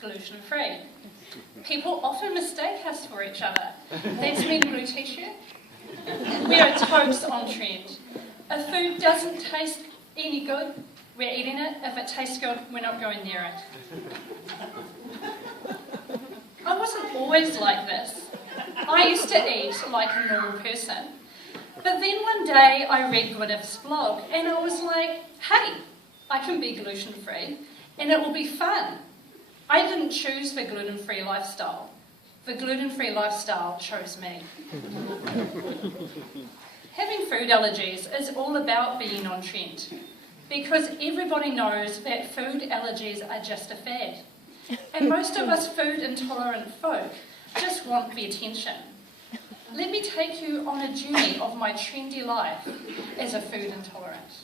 gluten-free. People often mistake us for each other. That's me in the blue t-shirt. We are totes on trend. If food doesn't taste any good, we're eating it. If it tastes good, we're not going near it. I wasn't always like this. I used to eat like a normal person. But then one day I read Gwyneth's blog and I was like, hey, I can be gluten-free and it will be fun. I didn't choose the gluten-free lifestyle. The gluten-free lifestyle chose me. Having food allergies is all about being on trend because everybody knows that food allergies are just a fad. And most of us food intolerant folk just want the attention. Let me take you on a journey of my trendy life as a food intolerant.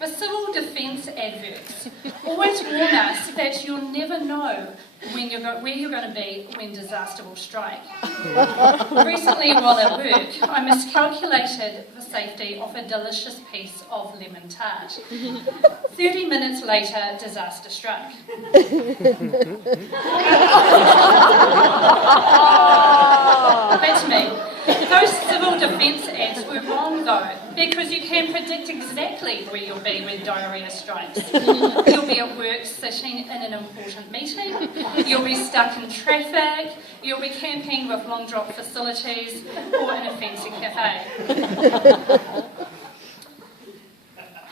The civil defence adverts always warn us that you'll never know where you're going to be when disaster will strike. Recently, while at work, I miscalculated the safety of a delicious piece of lemon tart. 30 minutes later, disaster struck. That's me. Those civil defence ads were wrong though, because you can predict exactly where you'll be when diarrhoea strikes. You'll be at work sitting in an important meeting, you'll be stuck in traffic, you'll be camping with long drop facilities, or in a fancy cafe.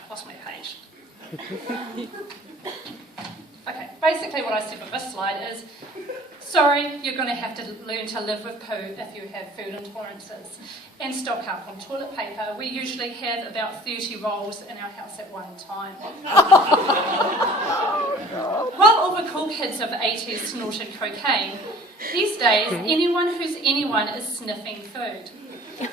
Lost my page. Okay, basically what I said with this slide is, sorry, you're going to have to learn to live with poo if you have food intolerances. And stock up on toilet paper. We usually have about 30 rolls in our house at one time. While all the cool kids of the 80s snorted cocaine, these days anyone who's anyone is sniffing food.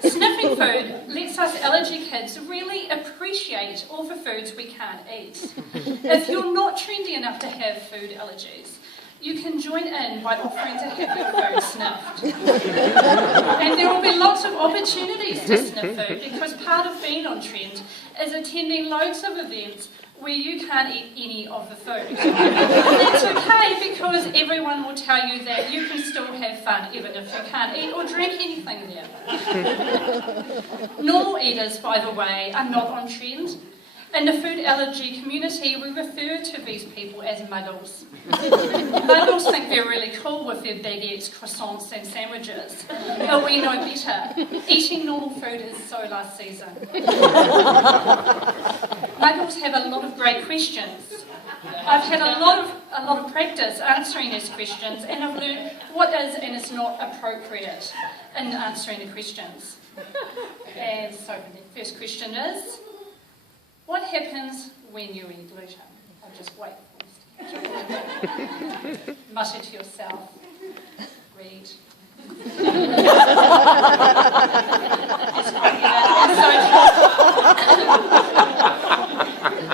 Sniffing food lets us allergy kids really appreciate all the foods we can't eat. If you're not trendy enough to have food allergies, you can join in by offering to have your food sniffed. And there will be lots of opportunities to sniff food because part of being on trend is attending loads of events where you can't eat any of the food. That's okay because everyone will tell you that you can still have fun even if you can't eat or drink anything there. Normal eaters, by the way, are not on trend. In the food allergy community, we refer to these people as muggles. Muggles think they're really cool with their baguettes, croissants and sandwiches, but we know better. Eating normal food is so last season. Muggles have a lot of great questions. I've had a lot of practice answering these questions and I've learned what is and is not appropriate in answering the questions. And so the first question is, what happens when you eat gluten? I'll just wait for this. Mutter to yourself. Read.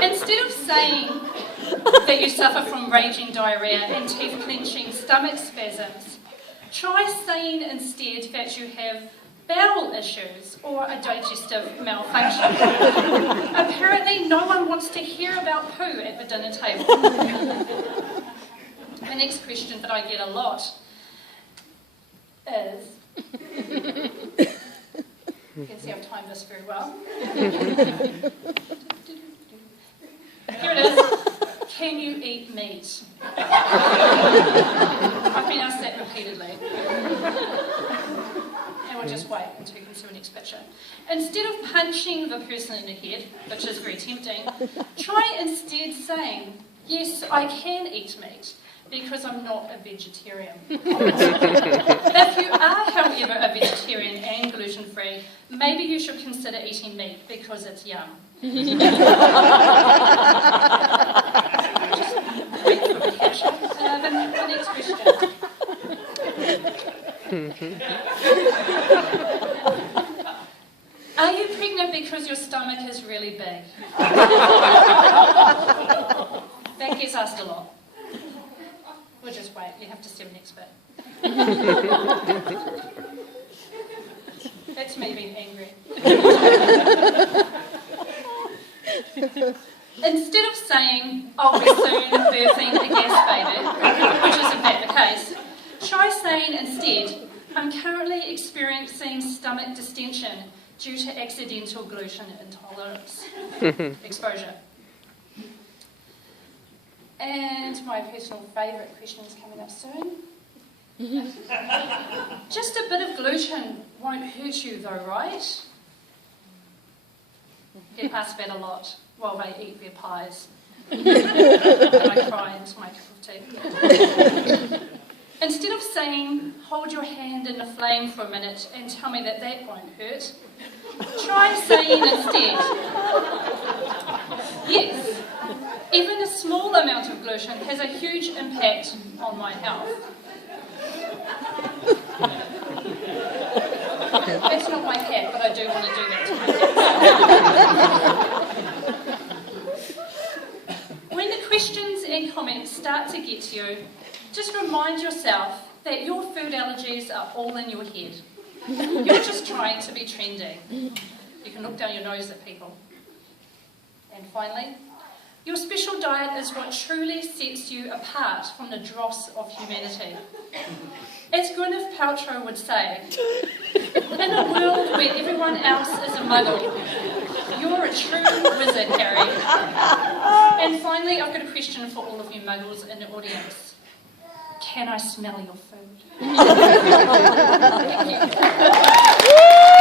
Instead of saying that you suffer from raging diarrhea and teeth clenching stomach spasms, try saying instead that you have bowel issues or a digestive malfunction. Apparently no one wants to hear about poo at the dinner table. The next question that I get a lot is, you can see I've timed this very well. Here it is. Can you eat meat? I've been asked that repeatedly. And we'll just wait until you can see the next picture. Instead of punching the person in the head, which is very tempting, try instead saying, yes, I can eat meat, because I'm not a vegetarian. If you are, however, a vegetarian and gluten-free, maybe you should consider eating meat, because it's yum. Just wait for the catch up. The next question. Are you pregnant because your stomach is really big? That gets asked a lot. We'll just wait, you have to see the next bit. That's me being angry. Instead of saying, I'll be soon birthing a instead, I'm currently experiencing stomach distension due to accidental gluten intolerance exposure. And my personal favourite question is coming up soon. Just a bit of gluten won't hurt you though, right? Get asked that a lot while they eat their pies. And I cry into my cup of tea. Instead of saying, hold your hand in the flame for a minute and tell me that that won't hurt, try saying instead, yes, even a small amount of gluten has a huge impact on my health. That's not my cat, but I do want to do that to my cat. When the questions and comments start to get to you, just remind yourself that your food allergies are all in your head. You're just trying to be trending. You can look down your nose at people. And finally, your special diet is what truly sets you apart from the dross of humanity. As Gwyneth Paltrow would say, in a world where everyone else is a muggle, you're a true wizard, Harry. And finally, I've got a question for all of you muggles in the audience. Can I smell your food? Thank you.